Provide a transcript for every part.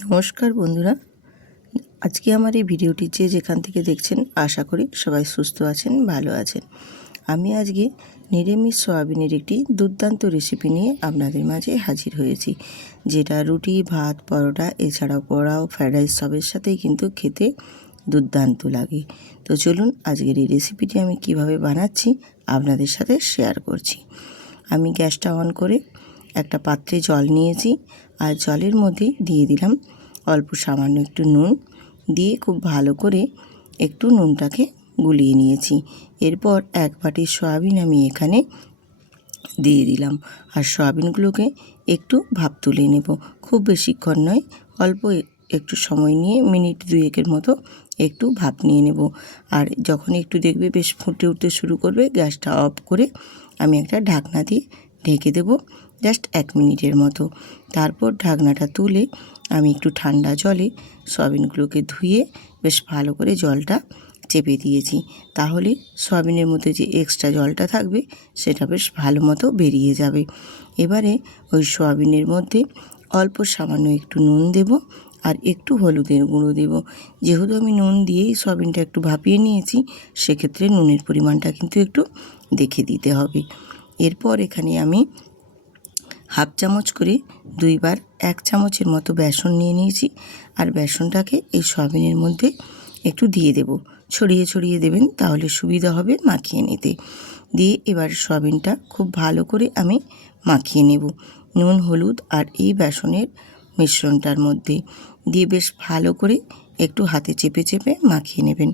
নমস্কার বন্ধুরা, আজকে আমার এই ভিডিওটি যে যেখান থেকে দেখছেন আশা করি সবাই সুস্থ আছেন, ভালো আছেন। আমি আজকে নিরামিষ সয়াবিনের একটি দুর্দান্ত রেসিপি নিয়ে আপনাদের মাঝে হাজির হয়েছি, যেটা রুটি, ভাত, পরোটা এছাড়াও পোড়াও, ফ্রাইড রাইস সবের সাথেই কিন্তু খেতে দুর্দান্ত লাগে। তো চলুন আজকের এই রেসিপিটি আমি কিভাবে বানাচ্ছি আপনাদের সাথে শেয়ার করছি। আমি গ্যাসটা অন করে একটা পাত্রে জল নিয়েছি, আর জলের মধ্যে দিয়ে দিলাম অল্প সামান্য একটু নুন, দিয়ে খুব ভালো করে একটু নুনটাকে গুলিয়ে নিয়েছি। এরপর এক বাটি সয়াবিন আমি এখানে দিয়ে দিলাম, আর সয়াবিনগুলোকে একটু ভাপ তুলে নেব। খুব বেশিক্ষণ নয়, অল্প একটু সময় নিয়ে মিনিট দুয়েকের মতো একটু ভাপ নিয়ে নেব। আর যখন একটু দেখবে বেশ ফুটে উঠতে শুরু করবে, গ্যাসটা অফ করে আমি একটা ঢাকনা দিয়ে ঢেকে দেব জাস্ট 1 মিনিটের মতো। তারপর ঢাকনাটা তুলে আমি একটু ঠান্ডা জলে সয়াবিনগুলোকে ধুয়ে বেশ ভালো করে জলটা চেপে দিয়েছি। তাহলে সয়াবিনের মধ্যে যে এক্সট্রা জলটা থাকবে সেটা বেশ ভালো মতো বেরিয়ে যাবে। এবারে ওই সয়াবিনের মধ্যে অল্প সামান্য একটু নুন দেব, আর একটু হলুদের গুঁড়ো দেব। যেহেতু আমি নুন দিয়েই সয়াবিনটা একটু ভাপিয়ে নিয়েছি, সেক্ষেত্রে নুনের পরিমাণটা কিন্তু একটু দেখে দিতে হবে। এরপর এখানে আমি হাফ চামচ করে 2 বার 1 চামচের মতো বেসন নিয়ে নিয়েছি, আর বেসনটাকে এই সয়াবিনের মধ্যে একটু দিয়ে দেব। ছড়িয়ে ছড়িয়ে দেবেন, তাহলে সুবিধা হবে মাখিয়ে নিতে। দিয়ে এবার সয়াবিনটা খুব ভালো করে আমি মাখিয়ে নেব নুন, হলুদ আর এই বেসনের মিশ্রণটার মধ্যে দিয়ে বেশ ভালো করে একটু হাতে চেপে চেপে মাখিয়ে নেবেন।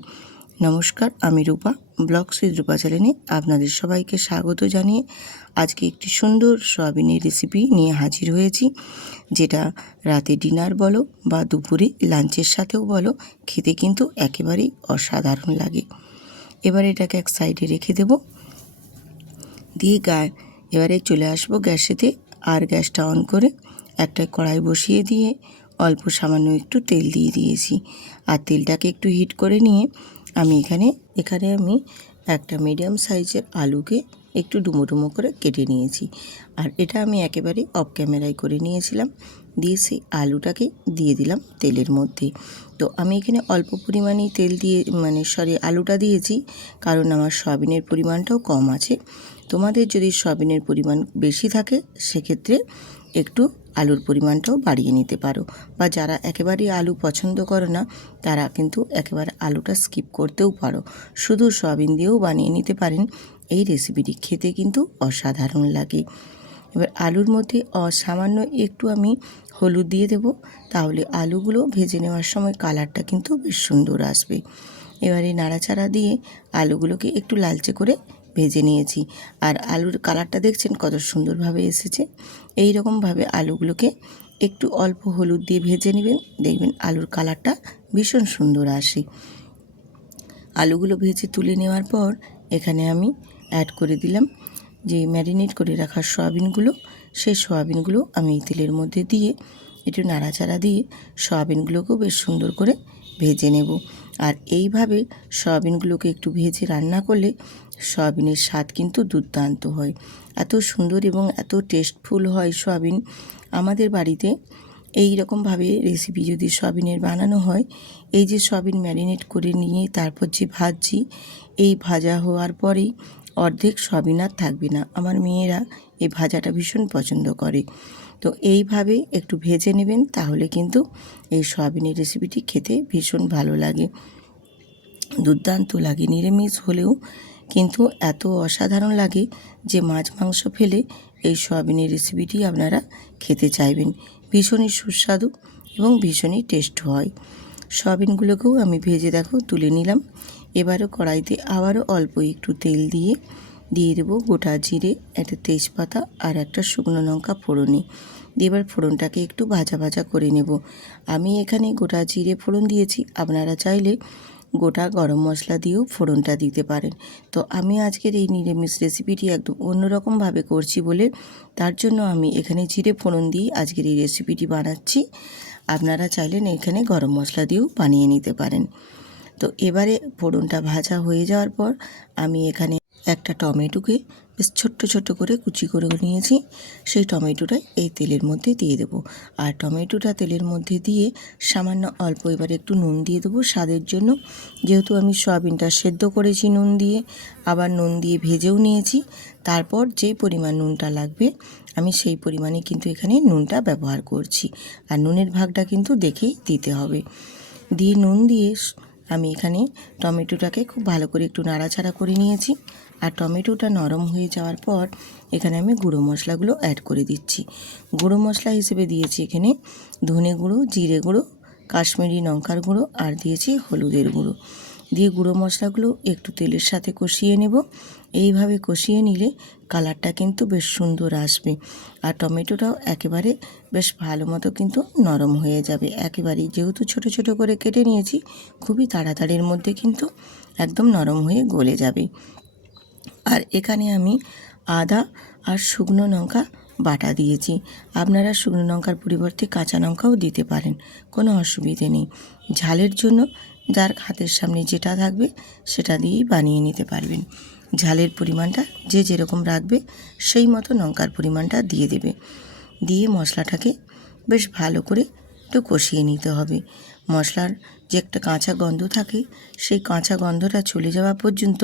নমস্কার, আমি রূপা, ব্লগস উইথ রূপা চ্যানেলে আপনাদের সবাইকে স্বাগত জানিয়ে আজকে একটি সুন্দর সয়াবিনের রেসিপি নিয়ে হাজির হয়েছি, যেটা রাতে ডিনার বলো বা দুপুরে লাঞ্চের সাথেও বলো, খেতে কিন্তু একেবারেই অসাধারণ লাগে। এবার এটাকে এক সাইডে রেখে দেব, দিয়ে এবারে চলে আসবো গ্যাসেতে, আর গ্যাসটা অন করে একটা কড়াই বসিয়ে দিয়ে অল্প সামান্য একটু তেল দিয়ে দিয়েছি। আর তেলটাকে একটু হিট করে নিয়ে আমি এখানে আমি একটা মিডিয়াম সাইজের আলুকে একটু ডুমো ডুমো করে কেটে নিয়েছি, আর এটা আমি একেবারে অফ ক্যামেরায় করে নিয়েছিলাম। দিয়ে সেই আলুটাকে দিয়ে দিলাম তেলের মধ্যে। তো আমি এখানে অল্প পরিমাণেই তেল দিয়ে আলুটা দিয়েছি, কারণ আমার সয়াবিনের পরিমাণটাও কম আছে। তোমাদের যদি সয়াবিনের পরিমাণ বেশি থাকে, সেক্ষেত্রে একটু আলুর পরিমাণটাও বাড়িয়ে নিতে পারো, বা যারা একেবারেই আলু পছন্দ করো না, তারা কিন্তু একেবারে আলুটা স্কিপ করতেও পারো, শুধু সয়াবিন দিয়েও বানিয়ে নিতে পারেন। এই রেসিপিটি খেতে কিন্তু অসাধারণ লাগে। এবার আলুর মধ্যে সামান্য একটু আমি হলুদ দিয়ে দেব, তাহলে আলুগুলো ভেজে নেওয়ার সময় কালারটা কিন্তু বেশ সুন্দর আসবে। এবারে নাড়াচাড়া দিয়ে আলুগুলোকে একটু লালচে করে ভেজে নিয়েছি, আর আলুর কালারটা দেখছেন কত সুন্দরভাবে এসেছে। এই রকমভাবে আলুগুলোকে একটু অল্প হলুদ দিয়ে ভেজে নেবেন, দেখবেন আলুর কালারটা ভীষণ সুন্দর আসে। আলুগুলো ভেজে তুলে নেওয়ার পর এখানে আমি অ্যাড করে দিলাম যে ম্যারিনেট করে রাখা সয়াবিনগুলো। সেই সয়াবিনগুলো আমি এই তেলের মধ্যে দিয়ে একটু নাড়াচাড়া দিয়ে সয়াবিনগুলোকেও বেশ সুন্দর করে ভেজে নেব। আর এইভাবে সয়াবিনগুলোকে একটু ভেজে রান্না করলে সয়াবিনের স্বাদ কিন্তু দুর্দান্ত হয়। এত সুন্দর এবং এত টেস্টফুল হয় সয়াবিন। আমাদের বাড়িতে এই রকমভাবে রেসিপি যদি সয়াবিনের বানানো হয়, এই যে সয়াবিন ম্যারিনেট করে নিয়ে তারপর যে ভাজছি, এই ভাজা হওয়ার পরেই অর্ধেক সয়াবিন আর থাকবে না। আমার মেয়েরা এই ভাজাটা ভীষণ পছন্দ করে। তো এইভাবে একটু ভেজে নেবেন, তাহলে কিন্তু এই সয়াবিনের রেসিপিটি খেতে ভীষণ ভালো লাগে, দুর্দান্ত লাগে। নিরামিষ হলেও কিন্তু এত অসাধারণ লাগে যে মাছ মাংস ফেলে এই সয়াবিনের রেসিপিটি আপনারা খেতে চাইবেন। ভীষণই সুস্বাদু এবং ভীষণই টেস্ট হয়। সয়াবিনগুলোকেও আমি ভেজে তুলে নিলাম। এবারও কড়াইতে আবারও অল্প একটু তেল দিয়ে দেবো গোটা জিরে, একটা তেজপাতা আর একটা শুকনো লঙ্কা ফোড়নে। এবার ফোড়নটাকে একটু ভাজা ভাজা করে নেব। আমি এখানে গোটা জিরে ফোড়ন দিয়েছি, আপনারা চাইলে গোটা গরম মশলা দিয়েও ফোড়নটা দিতে পারেন। তো আমি আজকের এই নিরামিষ রেসিপিটি একদম অন্যরকমভাবে করছি বলে, তার জন্য আমি এখানে জিরে ফোড়ন দিয়ে আজকের এই রেসিপিটি বানাচ্ছি। আপনারা চাইলেন এখানে গরম মশলা দিয়েও বানিয়ে নিতে পারেন। তো এবারে ফোড়নটা ভাজা হয়ে যাওয়ার পর আমি এখানে একটা টমেটোকে বেশ ছোট্ট ছোট্ট করে কুচি করে নিয়েছি। সেই টমেটোটা এই তেলের মধ্যে দিয়ে দেবো। আর টমেটোটা তেলের মধ্যে দিয়ে সামান্য অল্প এবারে একটু নুন দিয়ে দেবো স্বাদের জন্য। যেহেতু আমি সয়াবিনটা সেদ্ধ করেছি নুন দিয়ে, আবার নুন দিয়ে ভেজেও নিয়েছি, তারপর যে পরিমাণ নুনটা লাগবে আমি সেই পরিমাণে কিন্তু এখানে নুনটা ব্যবহার করছি। আর নুনের ভাগটা কিন্তু দেখেই দিতে হবে। দিয়ে নুন দিয়ে আমি এখানে টমেটোটাকে খুব ভালো করে একটু নাড়াচাড়া করে নিয়েছি। আর টমেটোটা নরম হয়ে যাওয়ার পর এখানে আমি গুঁড়ো মশলাগুলো অ্যাড করে দিচ্ছি। গুঁড়ো মশলা হিসেবে দিয়েছি এখানে ধনে গুঁড়ো, জিরে গুঁড়ো, কাশ্মীরি লঙ্কার গুঁড়ো আর দিয়েছি হলুদের গুঁড়ো। দিয়ে গুঁড়ো মশলাগুলো একটু তেলের সাথে কষিয়ে নেব। এইভাবে কষিয়ে নিলে কালারটা কিন্তু বেশ সুন্দর আসবে। আর টমেটোটাও একেবারে বেশ ভালো মতো কিন্তু নরম হয়ে যাবে একেবারেই। যেহেতু ছোট ছোট করে কেটে নিয়েছি, খুবই তাড়াতাড়ির মধ্যে কিন্তু একদম নরম হয়ে গলে যাবে। আর এখানে আমি আদা আর শুকনো লঙ্কা বাটা দিয়েছি। আপনারা শুকনো লঙ্কার পরিবর্তে কাঁচা লঙ্কাও দিতে পারেন, কোনো অসুবিধে নেই। ঝালের জন্য যার হাতের সামনে যেটা থাকবে সেটা দিয়েই বানিয়ে নিতে পারবেন। ঝালের পরিমাণটা যে যেরকম রাখবে সেই মতো লঙ্কার পরিমাণটা দিয়ে দেবে। দিয়ে মশলাটাকে বেশ ভালো করে একটু কষিয়ে নিতে হবে। মশলার যে একটা কাঁচা গন্ধ থাকে সেই কাঁচা গন্ধটা চলে যাওয়া পর্যন্ত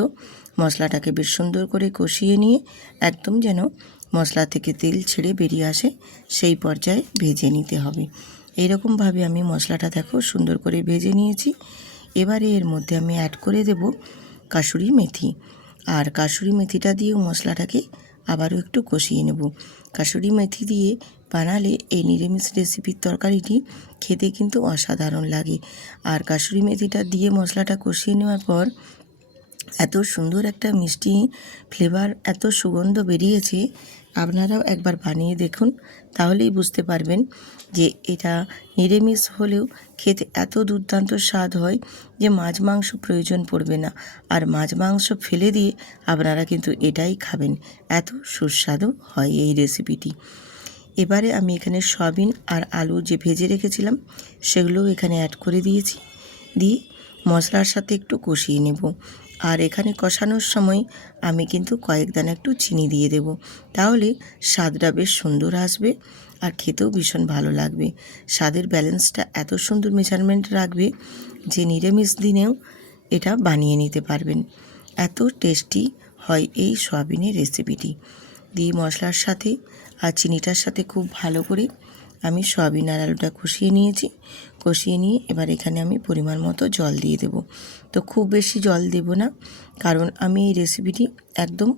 মশলাটাকে বেশ সুন্দর করে কষিয়ে নিয়ে একদম যেন মশলা থেকে তেল ছেড়ে বেরিয়ে আসে সেই পর্যায়ে ভেজে নিতে হবে। এইরকমভাবে আমি মশলাটা দেখো সুন্দর করে ভেজে নিয়েছি। এবারে এর মধ্যে আমি অ্যাড করে দেব কাসুরি মেথি। আর কাসুরি মেথিটা দিয়েও মশলাটাকে আবারও একটু কষিয়ে নেব। কাসুরি মেথি দিয়ে বানালে এই নিরামিষ রেসিপির তরকারিটি খেতে কিন্তু অসাধারণ লাগে। আর কাসুরি মেথিটা দিয়ে মশলাটা কষিয়ে নেওয়ার পর এত সুন্দর একটা মিষ্টি ফ্লেভার, এত সুগন্ধ বেরিয়েছে, আপনারাও একবার বানিয়ে দেখুন, তাহলেই বুঝতে পারবেন যে এটা নিরামিষ হলেও খেতে এত দুর্দান্ত স্বাদ হয় যে মাছ মাংস প্রয়োজন পড়বে না। আর মাছ মাংস ফেলে দিয়ে আপনারা কিন্তু এটাই খাবেন, এত সুস্বাদু হয় এই রেসিপিটি। এবারে আমি এখানে সয়াবিন আর আলু যে ভেজে রেখেছিলাম সেগুলোও এখানে অ্যাড করে দিয়েছি। দিয়ে মশলার সাথে একটু কষিয়ে নেব। আর এখানে কষানোর সময় আমি কিন্তু কয়েক দানা একটু চিনি দিয়ে দেব, তাহলে স্বাদটা বেশ সুন্দর আসবে আর খেতেও ভীষণ ভালো লাগবে। স্বাদের ব্যালেন্সটা এত সুন্দর মেজারমেন্ট রাখবে যে নিরামিষ দিনেও এটা বানিয়ে নিতে পারবেন। এত টেস্টি হয় এই সয়াবিনের রেসিপিটি। দিয়ে মশলার সাথে আর চিনিটার সাথে খুব ভালো করে আমি সয়াবিন আর আলুটা কষিয়ে নিয়েছি। কষিয়ে নিয়ে এবার এখানে আমি পরিমাণ মতো জল দিয়ে দেব। তো খুব বেশি জল দেব না, কারণ আমি এই রেসিপিটি একদম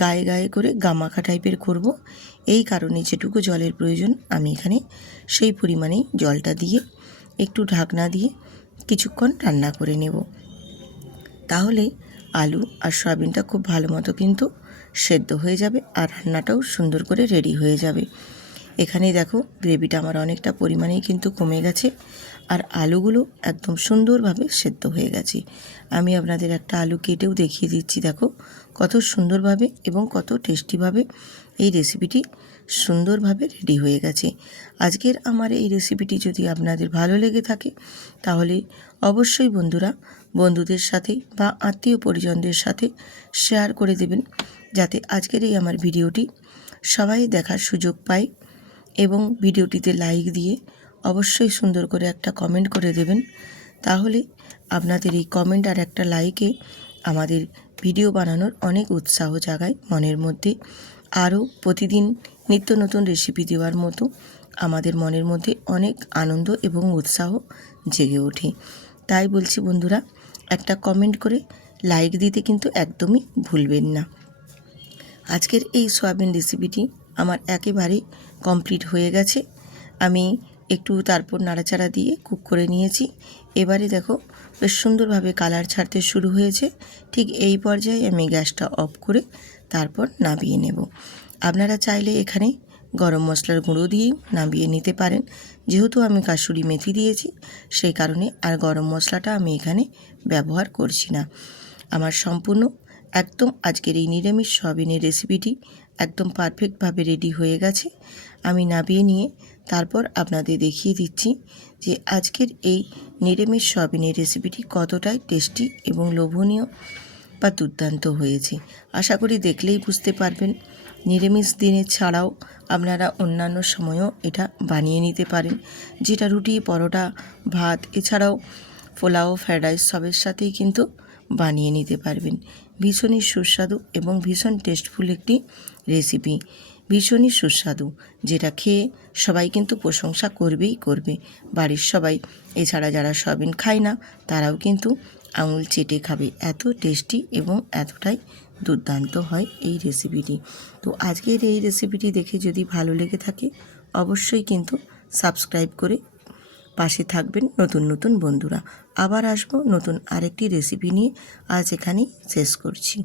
গায়ে গায়ে করে গামাখা টাইপের করব। এই কারণে যেটুকু জলের প্রয়োজন আমি এখানে সেই পরিমাণেই জলটা দিয়ে একটু ঢাকনা দিয়ে কিছুক্ষণ রান্না করে নেব। তাহলে আলু আর সয়াবিনটা খুব ভালো মতো কিন্তু সেদ্ধ হয়ে যাবে আর রান্নাটাও সুন্দর করে রেডি হয়ে যাবে। এখানেই দেখো গ্রেভিটা আমার অনেকটা পরিমাণেই কিন্তু কমে গেছে আর আলুগুলো একদম সুন্দরভাবে সেদ্ধ হয়ে গেছে। আমি আপনাদের একটা আলু কেটেও দেখিয়ে দিচ্ছি, দেখো কত সুন্দরভাবে এবং কত টেস্টিভাবে এই রেসিপিটি সুন্দরভাবে রেডি হয়ে গেছে। আজকের আমার এই রেসিপিটি যদি আপনাদের ভালো লেগে থাকে তাহলে অবশ্যই বন্ধুরা বন্ধুদের সাথে বা আত্মীয় পরিজনদের সাথে শেয়ার করে দেবেন, যাতে আজকের এই আমার ভিডিওটি সবাই দেখার সুযোগ পায়। এবং ভিডিওটিতে লাইক দিয়ে অবশ্যই সুন্দর করে একটা কমেন্ট করে দেবেন, তাহলে আপনাদের এই কমেন্ট আর একটা লাইকে আমাদের ভিডিও বানানোর অনেক উৎসাহ জাগায় মনের মধ্যে। আরও প্রতিদিন নিত্য নতুন রেসিপি দেওয়ার মতো আমাদের মনের মধ্যে অনেক আনন্দ এবং উৎসাহ জেগে ওঠে। তাই বলছি বন্ধুরা, একটা কমেন্ট করে লাইক দিতে কিন্তু একদমই ভুলবেন না। আজকের এই সয়াবিন রেসিপিটি আমার একেবারেই কমপ্লিট হয়ে গেছে। আমি একটু তারপর নাড়াচাড়া দিয়ে কুক করে নিয়েছি। এবারে দেখো বেশ সুন্দরভাবে কালার ছাড়তে শুরু হয়েছে। ঠিক এই পর্যায়ে আমি গ্যাসটা অফ করে তারপর নামিয়ে নেব। আপনারা চাইলে এখানে গরম মশলার গুঁড়ো দিয়েই নামিয়ে নিতে পারেন। যেহেতু আমি কাসুরি মেথি দিয়েছি সেই কারণে আর গরম মশলাটা আমি এখানে ব্যবহার করছি না। আমার সম্পূর্ণ একদম আজকের এই নিরামিষ সয়াবিনের রেসিপিটি একদম পারফেক্টভাবে রেডি হয়ে গেছে। আমি নামিয়ে নিয়ে তারপর আপনাদের দেখিয়ে দিচ্ছি যে আজকের এই নিরামিষ সয়াবিনের রেসিপিটি কতটাই টেস্টি এবং লোভনীয়। বা দুর্দান্ত হয়েছে। আশা করি দেখলেই বুঝতে পারবেন। নিরামিষ দিনে ছাড়াও আপনারা অন্যান্য সময়েও এটা বানিয়ে নিতে পারেন, যেটা রুটি, পরোটা, ভাত এছাড়াও পোলাও, ফ্রায়েড রাইস সবের সাথেই কিন্তু বানিয়ে নিতে পারবেন। ভীষণই সুস্বাদু এবং ভীষণ টেস্টফুল একটি রেসিপি, ভীষণই সুস্বাদু, যেটা খেয়ে সবাই কিন্তু প্রশংসা করবেই করবে। বাড়ির সবাই, এছাড়া যারা সয়াবিন খায় না তারাও কিন্তু আঙুল চেটে খাবে, এত টেস্টি এবং এতটাই দুর্দান্ত হয় এই রেসিপিটি। তো আজকের এই রেসিপিটি দেখে যদি ভালো লেগে থাকে অবশ্যই কিন্তু সাবস্ক্রাইব করে পাশে থাকবেন নতুন নতুন বন্ধুরা। আবার আসবো নতুন আরেকটি রেসিপি নিয়ে। আজ এখানেই শেষ করছি।